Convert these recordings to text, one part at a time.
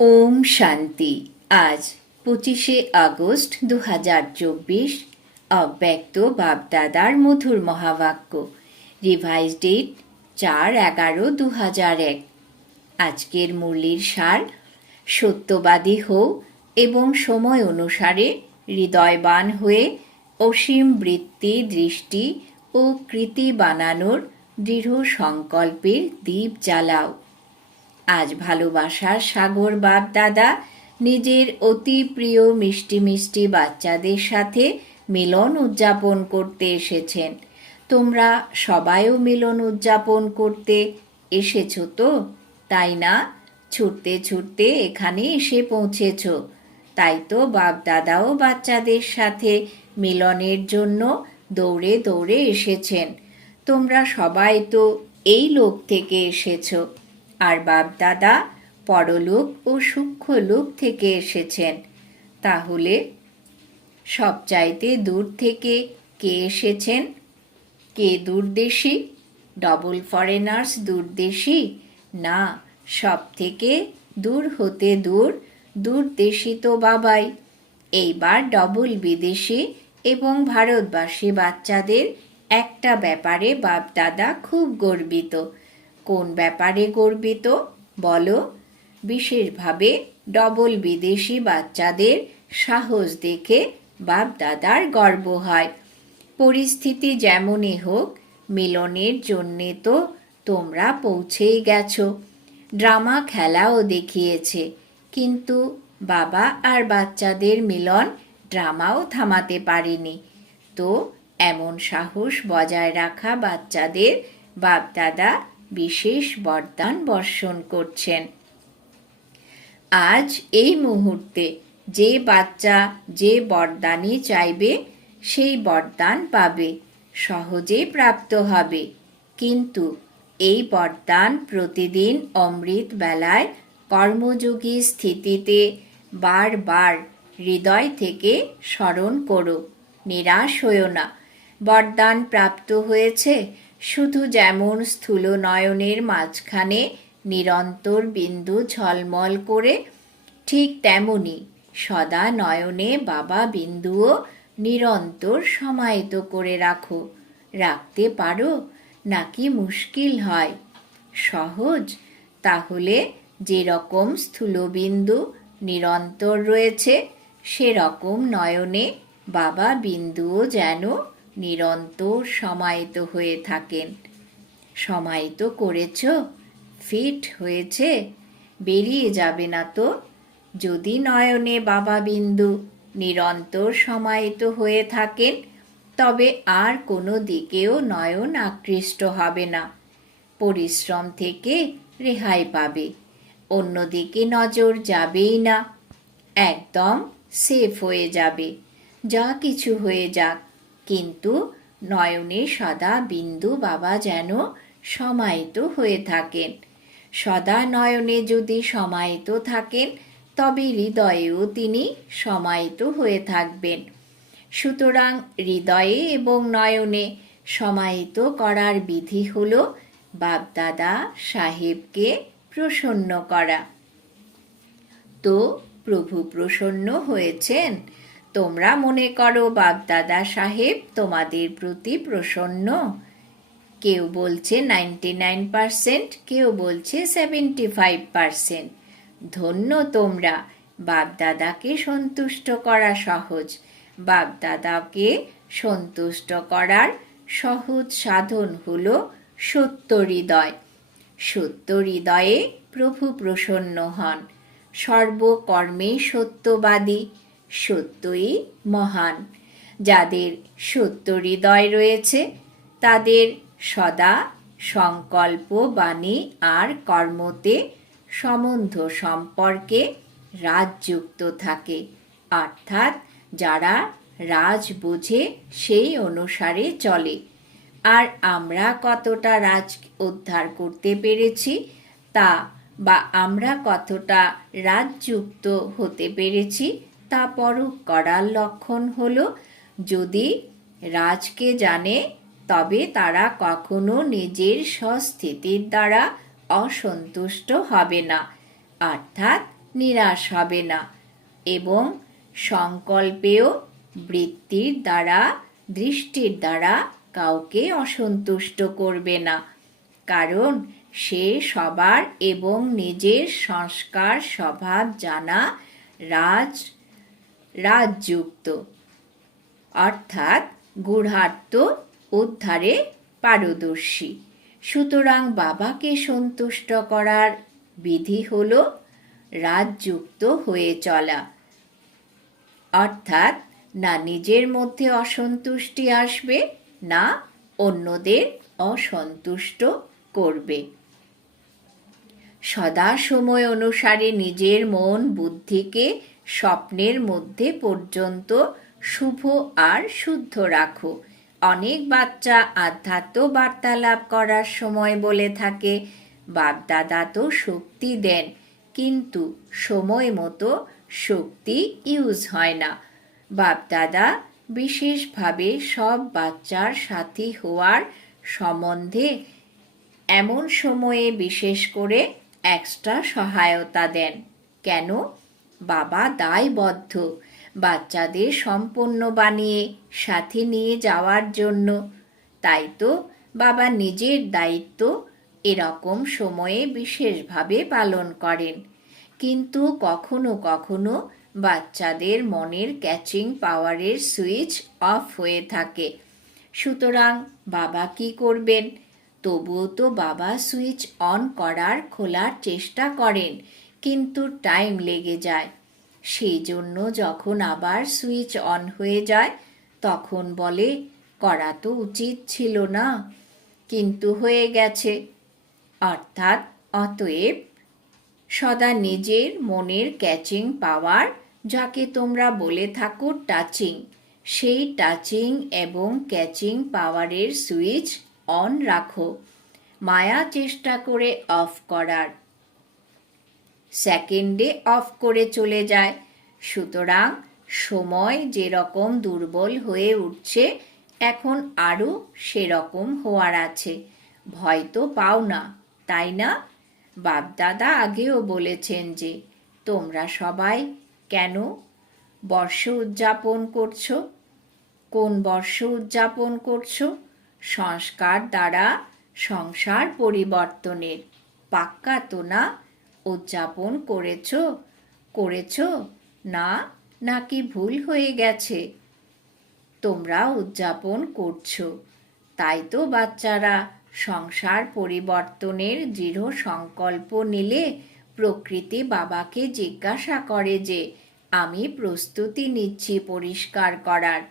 ওম শান্তি। আজ পঁচিশে আগস্ট দু হাজার চব্বিশ, অব্যক্ত বাপদাদার মধুর মহাবাক্য। রিভাইজ ডেট চার এগারো দু হাজার এক। আজকের মুরলির সার, সত্যবাদী হও এবং সময় অনুসারে হৃদয়বান হয়ে অসীম বৃত্তি, দৃষ্টি ও কৃতি বানানোর দৃঢ় সংকল্পের দ্বীপ জ্বালাও। আজ ভালোবাসার সাগর বাপ দাদা, নিজের অতি প্রিয় মিষ্টি মিষ্টি বাচ্চাদের সাথে মিলন উদযাপন করতে এসেছেন। তোমরা সবাইও মিলন উদযাপন করতে এসেছ তো? তাই না? ছুটতে ছুটতে এখানে এসে পৌঁছেছ। তাই তো বাপ দাদাও বাচ্চাদের সাথে মিলনের জন্য দৌড়ে দৌড়ে এসেছেন। তোমরা সবাই তো এই লোক থেকে এসেছ। আর বাপদাদা পরলোক ও সূক্ষ্ম লোক থেকে এসেছেন। তাহলে সবচাইতে দূর থেকে কে এসেছেন? কে দূরদেশী? ডবল ফরেনার্স দূরদেশী? না সব থেকে দূর হতে দূর দূরদেশী তো বাবাই। এইবার ডবল বিদেশি এবং ভারতবাসী বাচ্চাদের একটা ব্যাপারে বাপদাদা খুব গর্বিত। কোন ব্যাপারে গর্বিত? বলো। বিশেষভাবে ডবল বিদেশি বাচ্চাদের সাহস দেখে বাপদাদার গর্ব হয়। পরিস্থিতি যেমনই হোক, মিলনের জন্যে তো তোমরা পৌঁছেই গেছো। ড্রামা খেলাও দেখিয়েছে, কিন্তু বাবা আর বাচ্চাদের মিলন ড্রামাও থামাতে পারেনি। তো এমন সাহস বজায় রাখা বাচ্চাদের বাপদাদা বিশেষ বরদান বর্ষণ করছেন। আজ এই মুহূর্তে যে বাচ্চা যে বরদানই চাইবে, সেই বরদান পাবে, সহজে প্রাপ্ত হবে। কিন্তু এই বরদান প্রতিদিন অমৃত বেলায় কর্মযোগী স্থিতিতে বারবার হৃদয় থেকে স্মরণ করো, নিরাশ হইও না। বরদান প্রাপ্ত হয়েছে শুধু যেমন স্থূল নয়নের মাঝখানে নিরন্তর বিন্দু ঝলমল করে, ঠিক তেমনি সদা নয়নে বাবা বিন্দুও নিরন্তর সমাহিত করে রাখো। রাখতে পারো নাকি মুশকিল হয়? সহজ। তাহলে যেরকম স্থূলবিন্দু নিরন্তর রয়েছে, সেরকম নয়নে বাবা বিন্দুও যেন নিরন্তর সমাহিত হয়ে থাকেন। সমাহিত করেছ? ফিট হয়েছে? বেরিয়ে যাবে না তো? যদি নয়নে বাবা বিন্দু নিরন্তর সমাহিত হয়ে থাকেন, তবে আর কোনো দিকেও নয়ন আকৃষ্ট হবে না। পরিশ্রম থেকে রেহাই পাবে। অন্যদিকে নজর যাবেই না। একদম সেফ হয়ে যাবে। যা কিছু হয়ে যাক কিন্তু নয়নে সদা বিন্দু বাবা যেন সমাহিত হয়ে থাকেন। সদা নয়নে যদি সমাহিত থাকেন, তবে হৃদয়েও তিনি সমাহিত হয়ে থাকবেন। সুতরাং হৃদয়ে এবং নয়নে সমাহিত করার বিধি হল বাপদাদা সাহেবকে প্রসন্ন করা। তো প্রভু প্রসন্ন হয়েছেন? তোমরা মনে করো, বাপদাদা সাহেব, তোমাদের প্রতি প্রসন্ন। কেউ বলছে নাইনটি নাইন পারসেন্ট, কেউ বলছে সেভেন্টি ফাইভ পারসেন্ট। ধন্য তোমরা, বাপদাদাকে সন্তুষ্ট করা সহজ। বাপদাদাকে সন্তুষ্ট করার সহজ সাধন হল সত্য হৃদয় সত্য হৃদয়ে প্রভু প্রসন্ন হন। সর্বকর্মে সত্যবাদী। সত্যই মহান। যাদের সত্য হৃদয় রয়েছে, তাদের সদা সংকল্প বাণী আর কর্মতে সম্বন্ধ সম্পর্কে রাজযুক্ত থাকে। অর্থাৎ যারা রাজ বোঝে, সেই অনুসারে চলে। আর আমরা কতটা রাজ উদ্ধার করতে পেরেছি, তা বা আমরা কতটা রাজযুক্ত হতে পেরেছি তা করার লক্ষণ হল, যদি রাজকে জানে, তবে তারা কখনো নিজের স্বস্থিতির দ্বারা অসন্তুষ্ট হবে না, অর্থাৎ নিরাশ হবে না, এবং সংকল্পেও বৃত্তির দ্বারা, দৃষ্টির দ্বারা কাউকে অসন্তুষ্ট করবে না, কারণ সে সবার এবং নিজের সংস্কার স্বভাব জানা রাজ রাজযুক্ত। অর্থাৎ গূঢ়ার্থ উদ্ধারে পারদর্শী। সুতরাং বাবাকে সন্তুষ্ট করার বিধি হল রাজযুক্ত হয়ে চলা। অর্থাৎ না নিজের মধ্যে অসন্তুষ্টি আসবে, না অন্যদের অসন্তুষ্ট করবে। সদা সময় অনুসারে নিজের মন বুদ্ধিকে স্বপ্নের মধ্যে পর্যন্ত শুভ আর শুদ্ধ রাখো। অনেক বাচ্চা আধ্যাত্ম বার্তালাপ করার সময় বলে থাকে, বাপদাদা তো শক্তি দেন, কিন্তু সময় মতো শক্তি ইউজ হয় না। বাপদাদা বিশেষভাবে সব বাচ্চার সাথী হওয়ার সম্বন্ধে এমন সময়ে বিশেষ করে এক্সট্রা সহায়তা দেন। কেন? বাবা দায়বদ্ধ বাচ্চাদের সম্পন্ন বানিয়ে সাথে নিয়ে যাওয়ার জন্য। তাই তো বাবা নিজের দায়িত্ব এরকম সময়ে বিশেষভাবে পালন করেন। কিন্তু কখনো কখনো বাচ্চাদের মনের ক্যাচিং পাওয়ারের সুইচ অফ হয়ে থাকে। সুতরাং বাবা কি করবেন? তবুও তো বাবা সুইচ অন করার খোলার চেষ্টা করেন। কিন্তু টাইম লেগে যায়। সেই জন্য যখন আবার সুইচ অন হয়ে যায়, তখন বলে, করা তো উচিত ছিল না, কিন্তু হয়ে গেছে। অর্থাৎ অতএব সদা নিজের মনের ক্যাচিং পাওয়ার যাকে তোমরা বলে থাকো টাচিং সেই টাচিং এবং ক্যাচিং পাওয়ারের সুইচ অন রাখো। মায়া চেষ্টা করে অফ করার সেকেন্ডে অফ করে চলে যায়। সুতরাং সময় যেরকম দুর্বল হয়ে উঠছে, এখন আরও সেরকম হওয়ার আছে। ভয় তো পাও না, তাই না? বাপদাদা আগেও বলেছেন যে, তোমরা সবাই কেন বর্ষ উদযাপন করছ? কোন বর্ষ উদযাপন করছ? সংস্কার দ্বারা সংসার পরিবর্তনের। পাক্কা তো না? উদযাপন করেছ? করেছ? না, নাকি ভুল হয়ে গেছে? তোমরা উদযাপন করছ। তাই তো বাচ্চারা সংসার পরিবর্তনের দৃঢ় সংকল্প নিলে প্রকৃতি বাবাকে জিজ্ঞাসা করে যে, আমি প্রস্তুতি নিচ্ছি পরিষ্কার করার।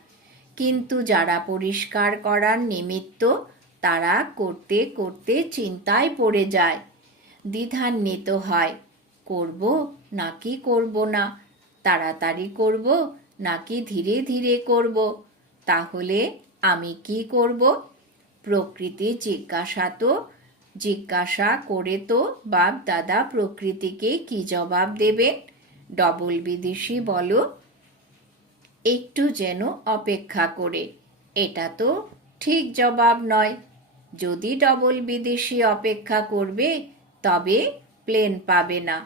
কিন্তু যারা পরিষ্কার করার নিমিত্ত, তারা করতে করতে চিন্তায় পড়ে যায়। দ্বিধান্বিত হয়। করব নাকি করব না? তাড়াতাড়ি করব নাকি ধীরে ধীরে করব? তাহলে আমি কি করব? প্রকৃতি জিজ্ঞাসা তো, জিজ্ঞাসা করে তো বাপ দাদা প্রকৃতিকে কি জবাব দেবেন? ডবল বিদেশি বলো, একটু যেন অপেক্ষা করে, এটা তো ঠিক জবাব নয়। যদি ডবল বিদেশি অপেক্ষা করবে তবে প্লেন পাবে না।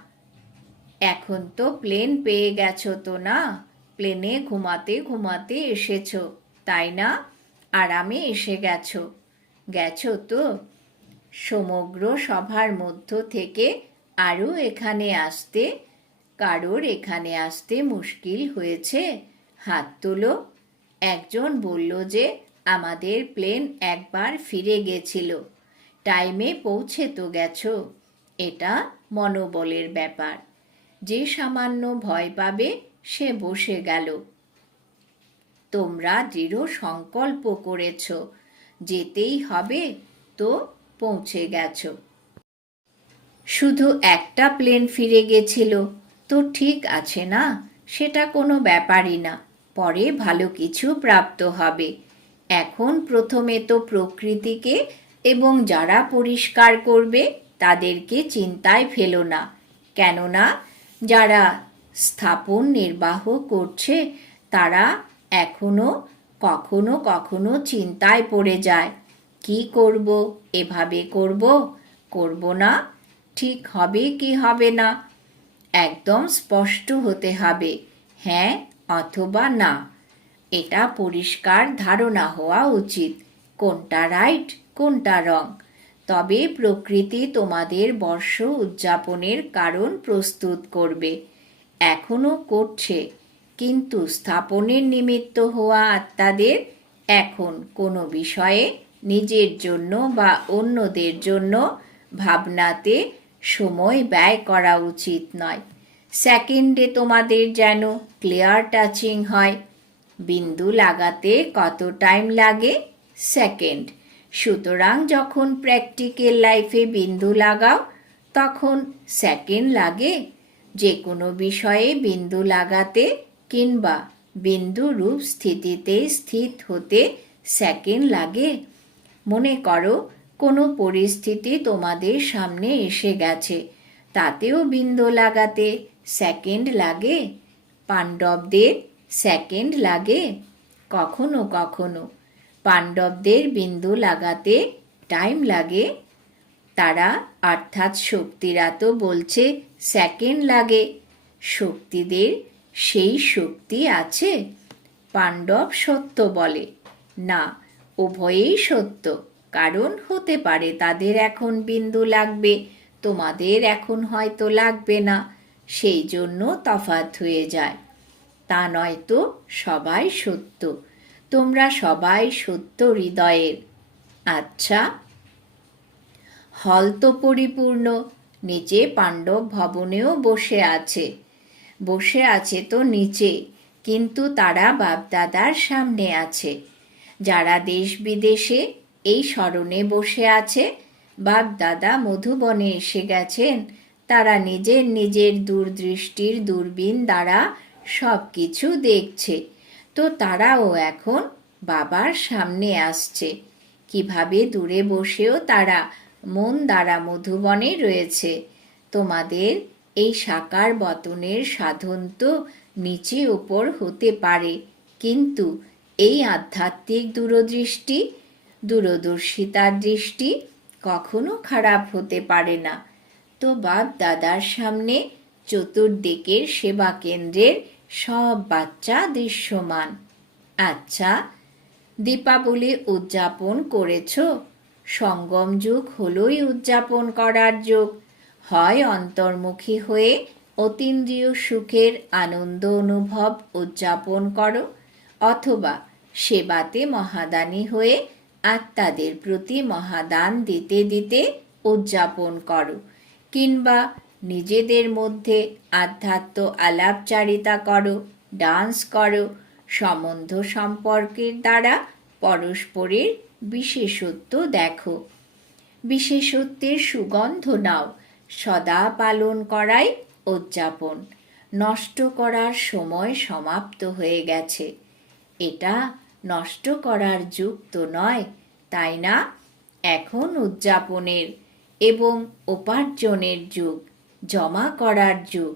এখন তো প্লেন পেয়ে গেছো তো না? প্লেনে ঘুমাতে ঘুমাতে এসেছ, তাই না? আরামে এসে গেছো। গেছো তো? সমগ্র সভার মধ্য থেকে আরও এখানে আসতে, কারোর এখানে আসতে মুশকিল হয়েছে। হাত তোলো। একজন বলল যে আমাদের প্লেন একবার ফিরে গেছিল। টাইমে পৌঁছে তো গেছো। এটা মনোবলের ব্যাপার। যে সামান্য ভয় পাবে, সে বসে গেল। তোমরা দৃঢ় সংকল্প করেছ, যেতেই হবে তো পৌঁছে গেছ। শুধু একটা প্লেন ফিরে গেছিল, তো ঠিক আছে না, সেটা কোনো ব্যাপারই না। পরে ভালো কিছু প্রাপ্ত হবে। এখন প্রথমে তো প্রকৃতিকে এবং যারা পরিষ্কার করবে তাদেরকে চিন্তায় ফেলো না। কেননা যারা স্থাপন নির্বাহ করছে, তারা এখনও কখনো কখনো চিন্তায় পড়ে যায়। কি করব? এভাবে করব? করব না? ঠিক হবে কি হবে না? একদম স্পষ্ট হতে হবে হ্যাঁ অথবা না। এটা পরিষ্কার ধারণা হওয়া উচিত, কোনটা রাইট, কোনটা রং। তবে প্রকৃতি তোমাদের বর্ষ উদযাপনের কারণ প্রস্তুত করবে। এখনও করছে, কিন্তু স্থাপনের নিমিত্ত হওয়া আত্মাদের এখন কোনো বিষয়ে নিজের জন্য বা অন্যদের জন্য ভাবনাতে সময় ব্যয় করা উচিত নয়। সেকেন্ডে তোমাদের যেন ক্লিয়ার টাচিং হয়। বিন্দু লাগাতে কত টাইম লাগে? সেকেন্ড। সুতরাং যখন প্র্যাকটিক্যাল লাইফে বিন্দু লাগাও, তখন সেকেন্ড লাগে যে কোনো বিষয়ে বিন্দু লাগাতে কিংবা বিন্দু রূপ স্থিতিতে স্থিত হতে সেকেন্ড লাগে। মনে করো, কোনো পরিস্থিতি তোমাদের সামনে এসে গেছে, তাতেও বিন্দু লাগাতে সেকেন্ড লাগে, পাণ্ডবদের সেকেন্ড লাগে, কখনো কখনো। পাণ্ডবদের বিন্দু লাগাতে টাইম লাগে। তারা অর্থাৎ শক্তিরা তো বলছে সেকেন্ড লাগে। শক্তিদের সেই শক্তি আছে। পাণ্ডব সত্য বলে। না, উভয়েই সত্য। কারণ হতে পারে তাদের এখন বিন্দু লাগবে, তোমাদের এখন হয়তো লাগবে না। সেই জন্য তফাৎ হয়ে যায়। তা নয়তো সবাই সত্য। তোমরা সবাই সত্য হৃদয়ের। আচ্ছা। হল তো পরিপূর্ণ নিচে পাণ্ডব ভবনেও বসে আছে। বসে আছে তো নিচে, কিন্তু তারা বাপদাদার সামনে আছে। যারা দেশ বিদেশে এই স্মরণে বসে আছে, বাপদাদা মধুবনে এসে গেছেন, তারা নিজের নিজের দূরদৃষ্টির দূরবীন দ্বারা সব কিছু দেখছে। তো তারাও এখন বাবার সামনে আসছে। কীভাবে দূরে বসেও তারা মন দ্বারা মধুবনে রয়েছে। তোমাদের এই সাকার বতনের সাধন তো নিচে ওপর হতে পারে, কিন্তু এই আধ্যাত্মিক দূরদৃষ্টি, দূরদর্শিতার দৃষ্টি কখনো খারাপ হতে পারে না। তো বাপ দাদার সামনে চতুর্দিকের সেবা কেন্দ্রের সব বাচ্চা দৃশ্যমান। আচ্ছা দীপাবলি উদযাপন করেছ? সঙ্গম যুগ হলোই উদযাপন করার যুগ। হয় অন্তর্মুখী হয়ে অতীন্দ্রিয় সুখের আনন্দ অনুভব উদযাপন করো, অথবা সেবাতে মহাদানী হয়ে আত্মাদের প্রতি মহাদান দিতে দিতে উদযাপন করো, কিংবা নিজেদের মধ্যে আধ্যাত্ম আলাপচারিতা করো, ডান্স করো, সম্বন্ধ সম্পর্কের দ্বারা পরস্পরের বিশেষত্ব দেখো। বিশেষত্বের সুগন্ধ নাও, সদা পালন করাই উদযাপন। নষ্ট করার সময় সমাপ্ত হয়ে গেছে। এটা নষ্ট করার যুগ তো নয়, তাই না? এখন উদযাপনের এবং উপার্জনের যুগ। জমা করার যুগ।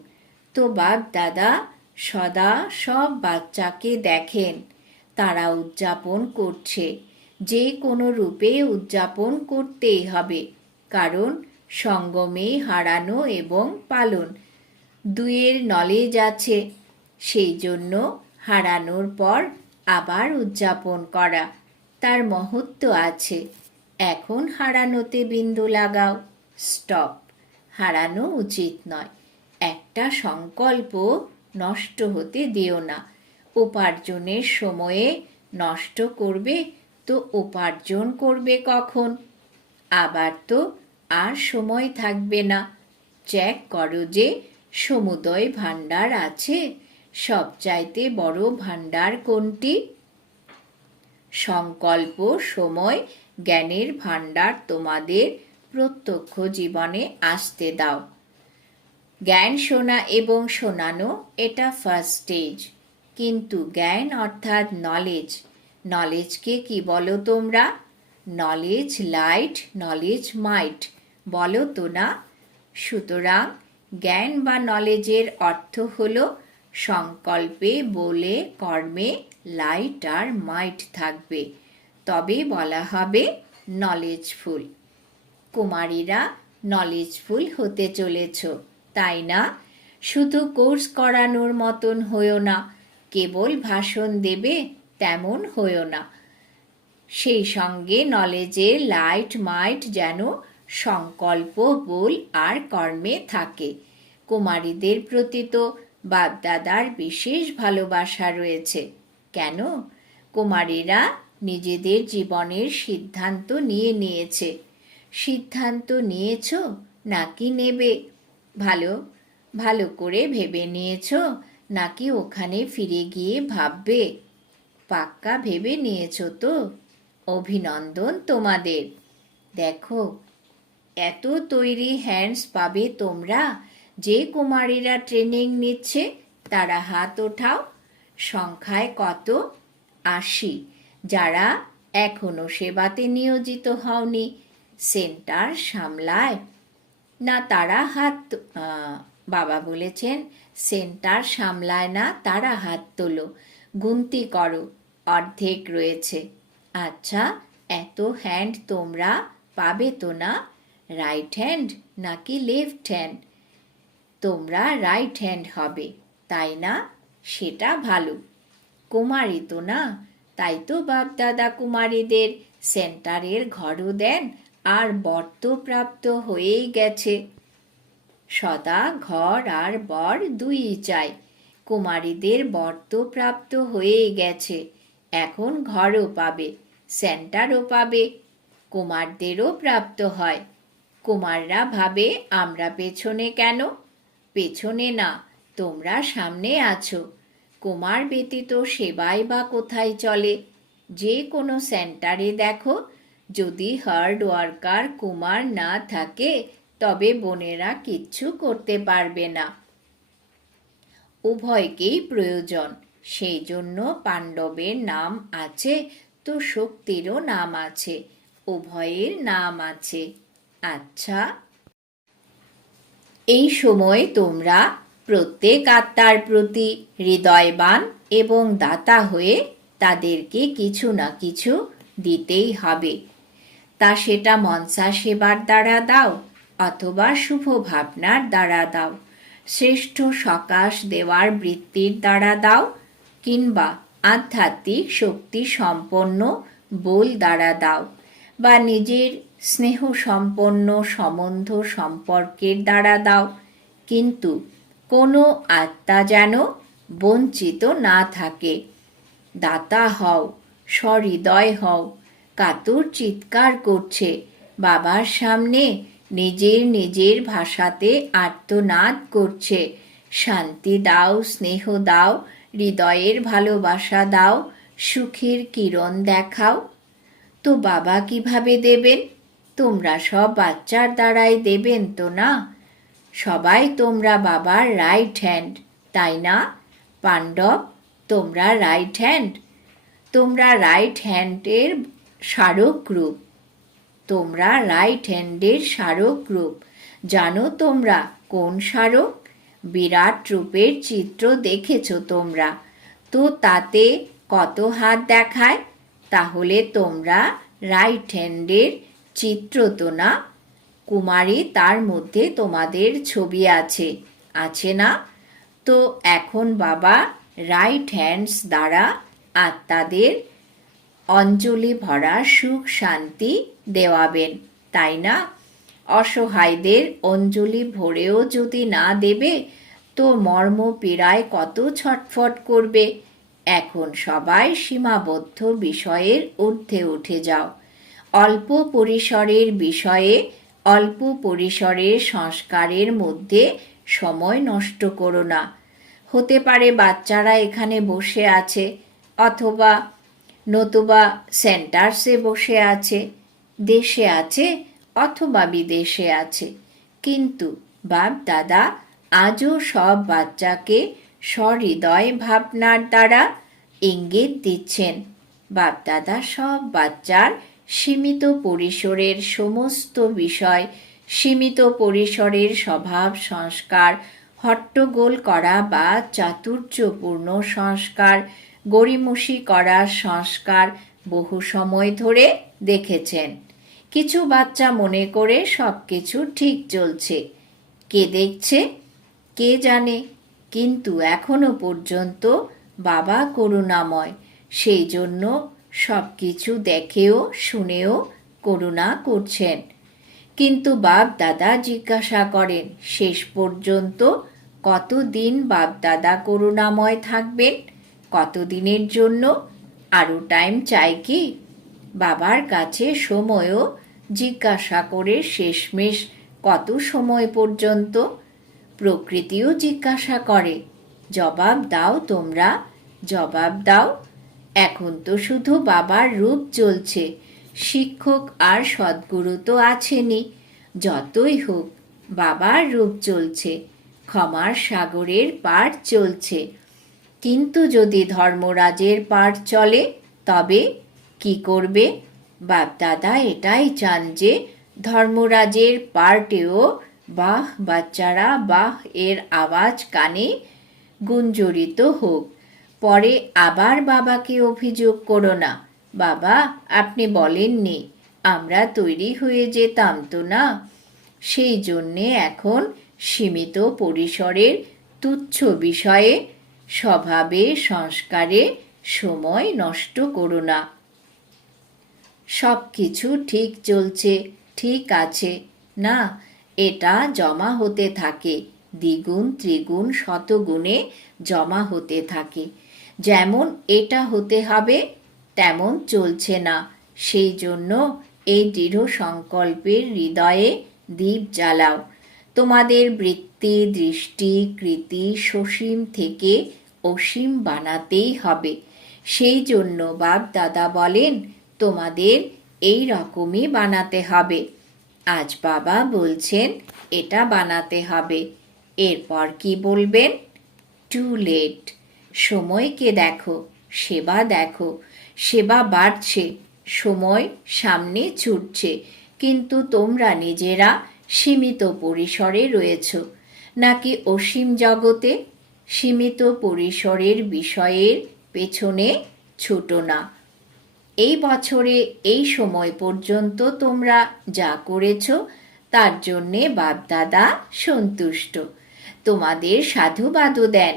তো বাপ দাদা সদা সব বাচ্চাকে দেখেন, তারা উদযাপন করছে। যে কোনো রূপে উদযাপন করতেই হবে, কারণ সঙ্গমে হারানো এবং পালন দুয়ের নলেজ আছে। সেই জন্য হারানোর পর আবার উদযাপন করা তার মহত্ব আছে। এখন হারানোতে বিন্দু লাগাও। স্টপ। হারানো উচিত নয়। একটা সংকল্প নষ্ট হতে দিও না। উপার্জনের সময়ে নষ্ট করবে তো উপার্জন করবে কখন? আবার তো আর সময় থাকবে না। চেক করো যে সমুদয় ভাণ্ডার আছে। সবচাইতে বড় ভাণ্ডার কোনটি? সংকল্প, সময়, জ্ঞানের ভাণ্ডার তোমাদের প্রত্যক্ষ জীবনে আসতে দাও। জ্ঞান শোনা এবং শোনানো, এটা ফার্স্ট স্টেজ কিন্তু জ্ঞান অর্থাৎ নলেজ নলেজকে কি বলো তোমরা? নলেজ লাইট নলেজ মাইট বলো তো না? সুতরাং জ্ঞান বা নলেজের অর্থ হলো সংকল্পে, বলে, কর্মে লাইট আর মাইট থাকবে। তবে বলা হবে নলেজফুল কুমারীরা নলেজফুল হতে চলেছ। তাই না? শুধু কোর্স করানোর মতন হয়েও না, কেবল ভাষণ দেবে তেমন হয়েও না। সেই সঙ্গে নলেজের লাইট মাইট যেন সংকল্প বল আর কর্মে থাকে। কুমারীদের প্রতি তো বাপদাদার বিশেষ ভালোবাসা রয়েছে। কেন? কুমারীরা নিজেদের জীবনের সিদ্ধান্ত নিয়ে নিয়েছে। সিদ্ধান্ত নিয়েছ নাকি নেবে? ভালো ভালো করে ভেবে নিয়েছ নাকি ওখানে ফিরে গিয়ে ভাববে? পাক্কা ভেবে নিয়েছ তো? অভিনন্দন তোমাদের। দেখো, এত তৈরি হ্যান্ডস পাবে তোমরা। যে কুমারীরা ট্রেনিং নিচ্ছে তারা হাত ওঠাও। সংখ্যায় কত? আশি। যারা এখনও সেবাতে নিয়োজিত হওনি সেন্টার সামলায়। না তারা হাত বাবা বলেছেন, সেন্টার সামলায় না, তারা হাত তোলো। গুনতি করো, অর্ধেক রয়েছে। আচ্ছা এত হ্যান্ড তোমরা পাবে তো না? রাইট হ্যান্ড নাকি লেফট হ্যান্ড তোমরা রাইট হ্যান্ড হবে, তাই না? সেটা ভালো। কুমারী তো না, তাই তো বাপদাদা কুমারীদের সেন্টারের ঘরও দেন আর বর্ত প্রাপ্ত হয়েই গেছে। সদা ঘর আর বর দুই চাই। কুমারীদের বর্ত প্রাপ্ত হয়েই গেছে। এখন ঘরও পাবে, সেন্টারও পাবে, কুমারদেরও প্রাপ্ত হয়। কুমাররা ভাবে, আমরা পেছনে কেন? পেছনে না, তোমরা সামনে আছো। কুমার ব্যতীত সেবাই বা কোথায় চলে? যে কোনো সেন্টারে দেখো যদি হার্ড ওয়ার্কার কুমার না থাকে, তবে বোনেরা কিচ্ছু করতে পারবে না। উভয়কেই প্রয়োজন। সেই জন্য পাণ্ডবের নাম আছে, তো শক্তিরও নাম আছে, উভয়ের নাম আছে। আচ্ছা। এই সময় তোমরা প্রত্যেক আত্মার প্রতি হৃদয়বান এবং দাতা হয়ে তাদেরকে কিছু না কিছু দিতেই হবে। তা সেটা মনসা সেবার দ্বারা দাও, অথবা শুভ ভাবনার দ্বারা দাও। শ্রেষ্ঠ সকাশ দেওয়ার বৃত্তির দ্বারা দাও, কিংবা আধ্যাত্মিক শক্তি সম্পন্ন বোল দ্বারা দাও, বা নিজের স্নেহ সম্পন্ন সম্বন্ধ সম্পর্কের দ্বারা দাও। কিন্তু কোনো আত্মা যেন বঞ্চিত না থাকে। দাতা হও, সহৃদয় হও কাতর চিৎকার করছে। বাবার সামনে নিজের নিজের ভাষাতে আর্তনাদ করছে। শান্তি দাও, স্নেহ দাও, হৃদয়ের ভালোবাসা দাও, সুখের কিরণ দেখাও। তো বাবা কীভাবে দেবেন? তোমরা সব বাচ্চার দ্বারাই দেবেন তো না? সবাই তোমরা বাবার রাইট হ্যান্ড তাই না? পাণ্ডব, তোমরা রাইট হ্যান্ড তোমরা রাইট হ্যান্ডের স্মারক রূপ। তোমরা রাইট হ্যান্ডের স্মারক রূপ। জানো তোমরা কোন স্মারক? বিরাট রূপের চিত্র দেখেছ তোমরা। তো তাতে কত হাত দেখায়? তাহলে তোমরা রাইট হ্যান্ডের চিত্র তো না কুমারী তার মধ্যে তোমাদের ছবি আছে। আছে না? তো এখন বাবা রাইট হ্যান্ডস দ্বারা আত্মাদের অঞ্জলি ভরা সুখ শান্তি দেওয়াবেন, তাই না? অসহায়দের অঞ্জলি ভরেও যদি না দেবে, তো মর্ম পীড়ায় কত ছটফট করবে? এখন সবাই সীমাবদ্ধ বিষয়ের ঊর্ধ্বে উঠে যাও। অল্প পরিসরের বিষয়ে অল্প পরিসরের সংস্কারের মধ্যে সময় নষ্ট করো না। হতে পারে বাচ্চারা এখানে বসে আছে, অথবা নতুবা সেন্টার্সে বসে আছে, দেশে আছে অথবা বিদেশে আছে। কিন্তু বাপ দাদা আজও সব বাচ্চাকে সহৃদয় ভাবনার দ্বারা ইঙ্গিত দিচ্ছেন। বাপদাদা সব বাচ্চার সীমিত পরিসরের সমস্ত বিষয়, সীমিত পরিসরের স্বভাব, সংস্কার, হট্টগোল করা বা চাতুর্যপূর্ণ সংস্কার গড়িমসি করার সংস্কার বহু সময় ধরে দেখেছেন। কিছু বাচ্চা মনে করে সব কিছু ঠিক চলছে। কে দেখছে, কে জানে, কিন্তু এখনও পর্যন্ত বাবা করুণাময়। সেই জন্য সব কিছু দেখেও, শুনেও করুণা করছেন। কিন্তু বাপ দাদা জিজ্ঞাসা করেন, শেষ পর্যন্ত কতদিন বাপ দাদা করুণাময় থাকবেন? কতদিনের জন্য? আরও টাইম চাই কি? বাবার কাছে সময়ও জিজ্ঞাসা করে শেষমেশ কত সময় পর্যন্ত? প্রকৃতিও জিজ্ঞাসা করে, জবাব দাও তোমরা, জবাব দাও। এখন তো শুধু বাবার রূপ চলছে শিক্ষক আর সদ্গুরু তো আছেনই। যতই হোক, বাবার রূপ চলছে ক্ষমার সাগরের পার চলছে। কিন্তু যদি ধর্মরাজের পাঠ চলে, তবে কি করবে? বাপদাদা এটাই চান যে ধর্মরাজের পার্টেও বাহ বাচ্চারা, বাহ এর আওয়াজ কানে গুঞ্জরিত হোক। পরে আবার বাবাকে অভিযোগ করো না। বাবা, আপনি বলেননি, আমরা তৈরি হয়ে যেতাম তো না? সেই জন্যে এখন সীমিত পরিসরের তুচ্ছ বিষয়ে স্বভাবে, সংস্কারে সময় নষ্ট করো না। সব কিছু ঠিক চলছে, ঠিক আছে। না, এটা জমা হতে থাকে। দ্বিগুণ, ত্রিগুণ, শতগুণে জমা হতে থাকে। যেমন এটা হতে হবে, তেমন চলছে না। সেই জন্য এই দৃঢ় সংকল্পের হৃদয়ে দ্বীপ জ্বালাও। তোমাদের বৃত্তি, দৃষ্টি, কৃতি সসীম থেকে অসীম বানাতেই হবে। সেই জন্য বাপ দাদা বলেন, তোমাদের এই রকমই বানাতে হবে। আজ বাবা বলছেন, এটা বানাতে হবে। এরপর কি বলবেন? টু লেট সময়কে দেখো, সেবা দেখো। সেবা বাড়ছে, সময় সামনে ছুটছে। কিন্তু তোমরা নিজেরা সীমিত পরিসরে রয়েছ। নাকি অসীম জগতে সীমিত পরিসরের বিষয়ের পেছনে ছুটো না? এই বছরে এই সময় পর্যন্ত তোমরা যা করেছ, তার জন্যে বাপদাদা সন্তুষ্ট। তোমাদের সাধুবাদও দেন।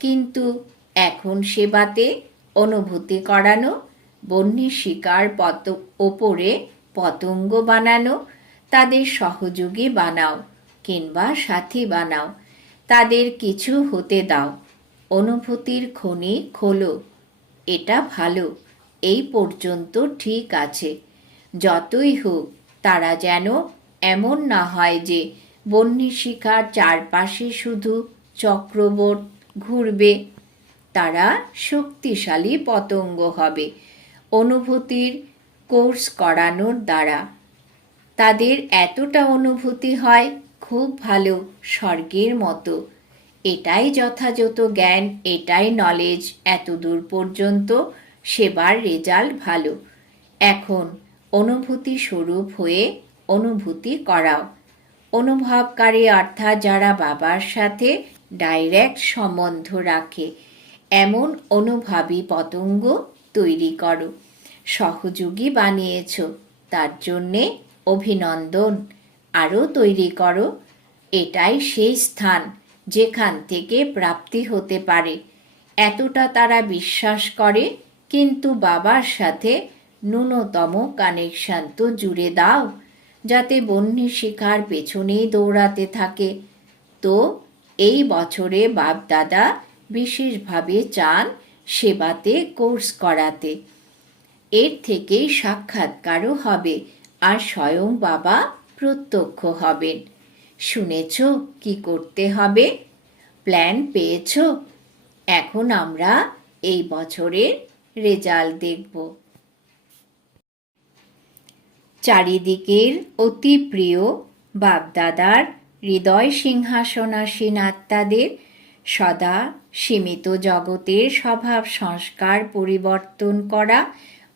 কিন্তু এখন সেবাতে অনুভূতি করানো, বন্যী শিকার পত, ওপরে পতঙ্গ বানানো তাদের সহযোগী বানাও, কিংবা সাথী বানাও, তাদের কিছু হতে দাও। অনুভূতির খনি খোলো, এটা ভালো, এই পর্যন্ত ঠিক আছে। যতই হোক, তারা যেন এমন না হয় যে বন্যী শিখার চারপাশে শুধু চক্রবট ঘুরবে। তারা শক্তিশালী পতঙ্গ হবে, অনুভূতির কোর্স করানোর দ্বারা। তাদের এতটা অনুভূতি হয় খুব ভালো স্বর্গের মতো। এটাই যথাযথ জ্ঞান, এটাই নলেজ এত দূর পর্যন্ত সেবার রেজাল্ট ভালো। এখন অনুভূতি স্বরূপ হয়ে অনুভূতি করাও। অনুভবকারী অর্থাৎ যারা বাবার সাথে ডাইরেক্ট সম্বন্ধ রাখে, এমন অনুভাবী পতঙ্গ তৈরি করো। সহযোগী বানিয়েছ, তার জন্যে অভিনন্দন। আরও তৈরি করো। এটাই সেই স্থান যেখান থেকে প্রাপ্তি হতে পারে। এতটা তারা বিশ্বাস করে, কিন্তু বাবার সাথে ন্যূনতম কানেকশান তো জুড়ে দাও, যাতে বন্যী শিকার পেছনেই দৌড়াতে থাকে। তো এই বছরে বাপদাদা বিশেষভাবে চান সেবাতে কোর্স করাতে। এর থেকেই সাক্ষাৎকারও হবে। আর স্বয়ং বাবা প্রত্যক্ষ হবেন। শুনেছ কি করতে হবে? প্ল্যান পেয়েছ? এখন আমরা এই বছরের রেজাল্ট দেখব। চারিদিকের অতি প্রিয় বাপদাদার হৃদয় সিংহাসনাসীন আত্মাদের সদা সীমিত জগতের স্বভাব সংস্কার পরিবর্তন করা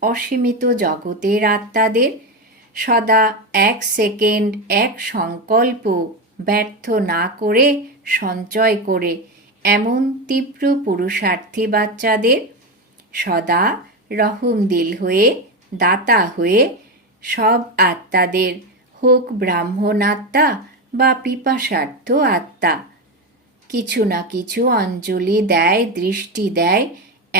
অসীমিত জগতের আত্মাদের সদা এক সেকেন্ড, এক সংকল্প ব্যর্থ না করে, সঞ্চয় করে। এমন তীব্র পুরুষার্থী বাচ্চাদের সদা রহম দিল হয়ে, দাতা হয়ে সব আত্মাদের হোক ব্রাহ্মণ আত্মা বা পিপাসার্থ আত্মা। কিছু না কিছু অঞ্জলি দেয়, দৃষ্টি দেয়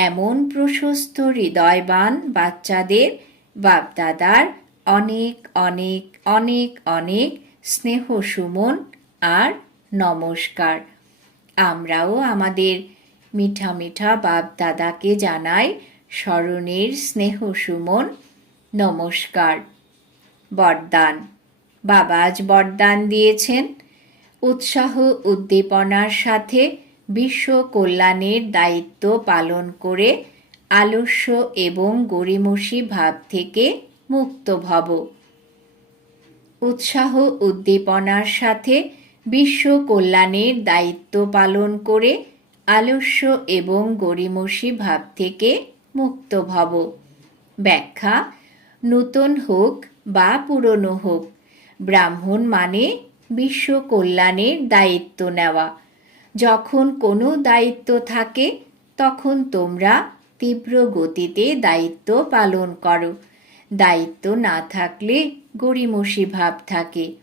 এমন প্রশস্ত হৃদয়বান বাচ্চাদের, বাপদাদার অনেক অনেক অনেক অনেক স্নেহ সুমন আর নমস্কার। আমরাও আমাদের মিঠা মিঠা বাপ দাদাকে জানাই স্মরণের স্নেহ সুমন, নমস্কার। বরদান। বাবা আজ বরদান দিয়েছেন। উৎসাহ উদ্দীপনার সাথে বিশ্ব কল্যাণের দায়িত্ব পালন করে আলস্য এবং গরিমসী ভাব থেকে মুক্ত ভব উৎসাহ উদ্দীপনার সাথে বিশ্ব কল্যাণের দায়িত্ব পালন করে আলস্য এবং গরিমসী ভাব থেকে মুক্ত ভব ব্যাখ্যা, নূতন হোক বা পুরনো হোক, ব্রাহ্মণ মানে বিশ্ব কল্যাণের দায়িত্ব নেওয়া। যখন কোনো দায়িত্ব থাকে, তখন তোমরা তীব্র গতিতে দায়িত্ব পালন করো। দায়িত্ব না থাকলে গরিমসি ভাব থাকে।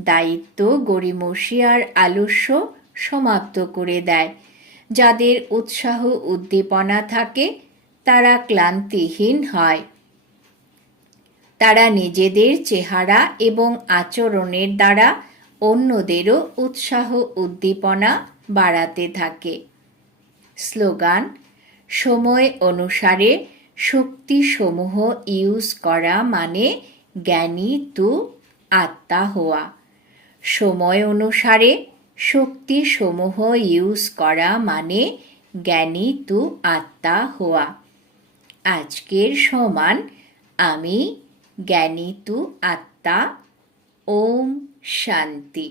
দায়িত্ব গরিমসি আর আলস্য সমাপ্ত করে দেয়। যাদের উৎসাহ উদ্দীপনা থাকে, তারা ক্লান্তিহীন হয়। তারা নিজেদের চেহারা এবং আচরণের দ্বারা অন্যদেরও উৎসাহ উদ্দীপনা বাড়াতে থাকে। স্লোগান, সময় অনুসারে শক্তিসমূহ ইউজ করা মানে জ্ঞানী তু আত্মা হওয়া সময় অনুসারে শক্তিসমূহ ইউজ করা মানে জ্ঞানী তু আত্মা হওয়া আজকের সমান আমি জ্ঞানী তু আত্মা, ওম শান্তি।